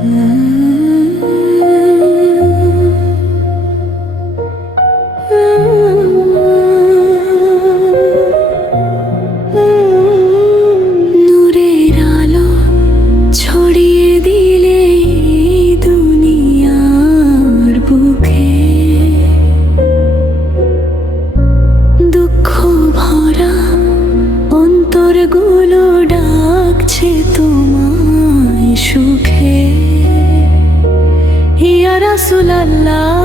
নূরের আলো ছড়িয়ে দিলে দুনিয়ার বুকে দুঃখ ভরা অন্তরগুলো ডাকছে তোমায় সুখে। ইয়া রাসূলুল্লাহ,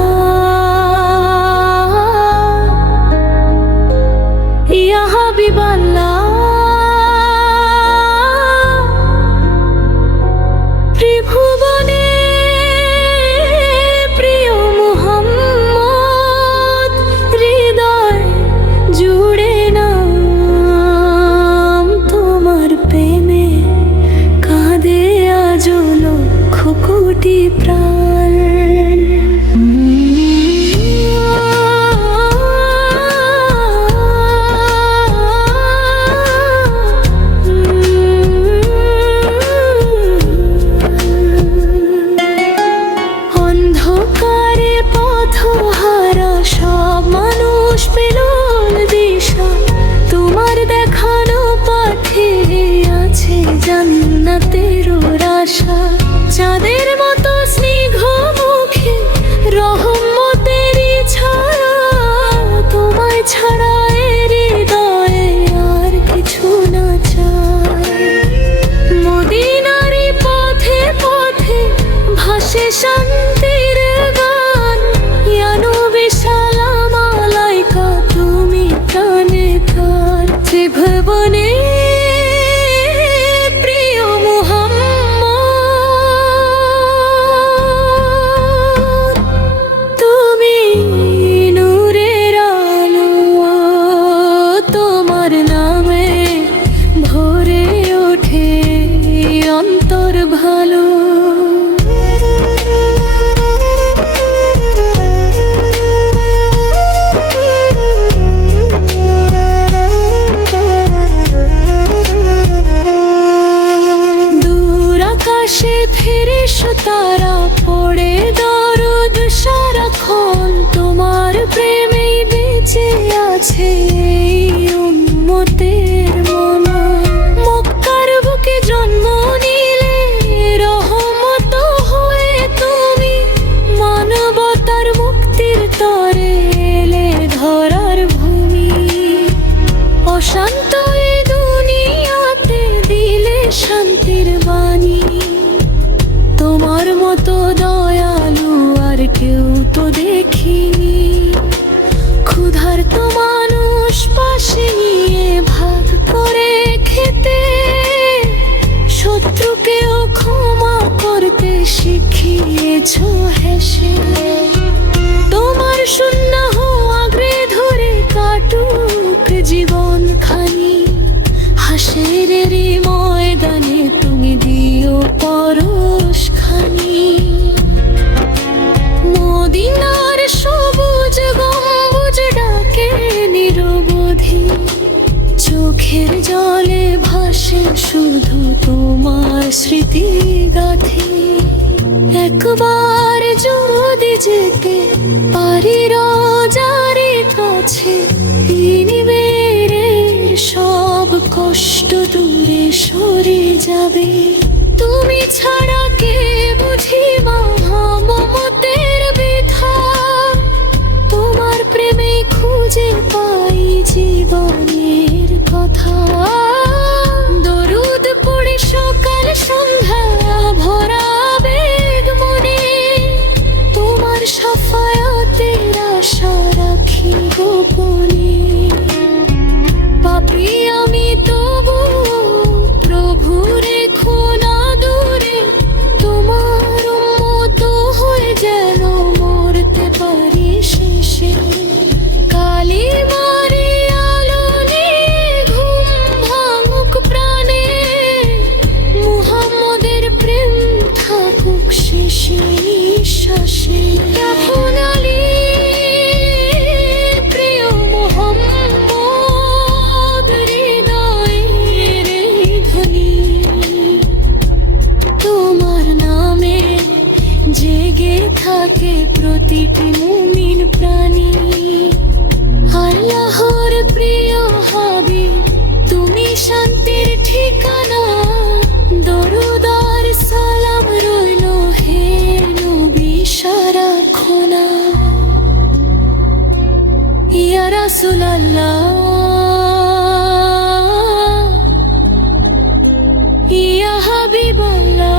ইয়া হাবিবাল্লাহ, ত্রিভুবনে প্রিয় মুহাম্মদ, হৃদয় জুড়ে নাম তোমার প্রেমে কাঁদে আজ লক্ষ কোটি প্রাণ। অন্ধকারে পথহারা সব মানুষ পেল দিশা, তোমার দেখানো পথে আছে জান্নাতের আশা। চাঁদের মতো স্নিগ্ধ মুখে রহমতের ছায়া, তোমায় ছাড়া হৃদয়ে আর কিছু না চায়। মদিনারি পথে পথে ভাসে শান্তির গান, ইয়া নবী সালাম আলাইকা, তুমি প্রাণে কার। ত্রিভুবনে প্রিয় মুহাম্মদ, তুমি নূরের আলো, তোমার নামে ভরে ওঠে অন্তর ভালো। দূর আকাশে ফেরেশতারা পড়ে দরুদ সারাক্ষণ, তোমার প্রেমেই বেঁচে আছে এই উম্মতের মন। মক্কার বুকে জন্ম নিলে রহমত হয়ে তুমি, মানবতার মুক্তির তরে এলে ধরার ভূমি। অশান্ত এই দুনিয়াতে দিলে শান্তির বাণী, তোমার মতো দয়ালু আর কেউ তো দেখিনি। ক্ষুধার্ত মানুষ পাশে নিয়ে ভাগ করে খেতে, শত্রুকেও ক্ষমা করতে শিখিয়েছো হেসে। তোমার সুন্নাহ আঁকড়ে ধরে কাটুক জীবন খানি, হাসরেরই ময়দানে তুমি দিও পরশ খানি। মদিনার সবুজ গম্বুজ ডাকে নিরবধি, চোখের জলে ভাসে শুধু তোমার স্মৃতি গাথি। একবার যদি যেতে পারি রোজারে কাছে, নিবেরের সব কষ্ট দূরে সরে যাবে। তুমি ছাড়া কে বুঝিবা মমতের ব্যথা, তোমার প্রেমে খুঁজে পাই জীবনের কথা। দরুদ পড়ে সকাল সন্ধ্যা ভরা বেগ মনে, তোমার শাফায়াতের আশা রাখি গোপনে। পাপী আমি তবু প্রভু রেখো না দূরে, তোমার উম্মত হয়ে যেন মরতে পারি শেষে। কালিমারে আলো নিয়ে ঘুম ভাঙুক প্রাণে, মুহাম্মদের প্রেম থাকুক শেষে নিঃশ্বাসে। এখন আলীর প্রিয় মুহাম্মদ, হৃদয়ের এই ধ্বনি তোমার নামে জেগে থাকে প্রতিটি মুমিন প্রাণী। আল্লাহর প্রিয় হাবিব, তুমি শান্তির ঠিকানা। দরুদ আর সালাম রইল হে নবী সারাক্ষণা। ইয়া রাসূলুল্লাহ, ইয়া হাবিবাল্লাহ,